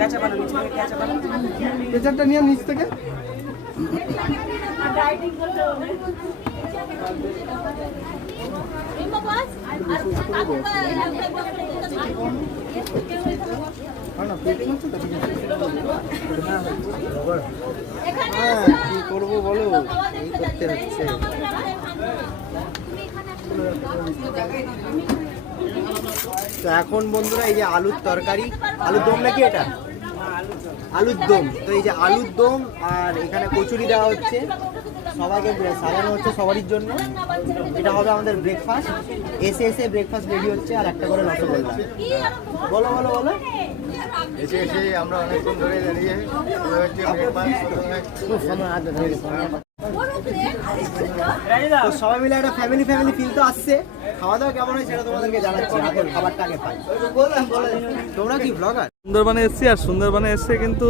প্রেচারটা নিয়ে নিচ থেকে কি করবো বলো করতে হচ্ছে এখন বন্ধুরা এই যে আলুর তরকারি আলুর দম নাকি এটা আলুর দম তো এই যে আলুর দম আর এখানে কচুরি দেওয়া হচ্ছে সবাইকে সাজানো হচ্ছে সবারই জন্য এটা হবে আমাদের ব্রেকফাস্ট এসে এসে ব্রেকফাস্ট রেডি হচ্ছে আর একটা করে রসগোল্লা বলো বলো বলো এসে এসে আমরা অনেকক্ষণ ধরে দাঁড়িয়ে সবাই মিলে একটা ফ্যামিলি ফ্যামিলি ফিল তো আসছে খাওয়া দাওয়া কেমন হয় সেটা তোমাদেরকে জানাচ্ছি হাতের খাবারটা আগে পাই তোমরা কি ব্লগার সুন্দরবনে এসছি আর সুন্দরবনে এসছে কিন্তু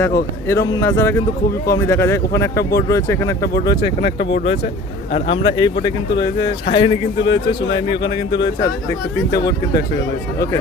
দেখো এরম নাজারা কিন্তু খুবই কমই দেখা যায় ওখানে একটা বোর্ড রয়েছে এখানে একটা বোর্ড রয়েছে এখানে একটা বোর্ড রয়েছে আর আমরা এই বোর্ডে কিন্তু রয়েছে সায়নি কিন্তু রয়েছে সুনাইনি ওখানে কিন্তু রয়েছে আর দেখতে তিনটে বোর্ড কিন্তু একসাথে রয়েছে ওকে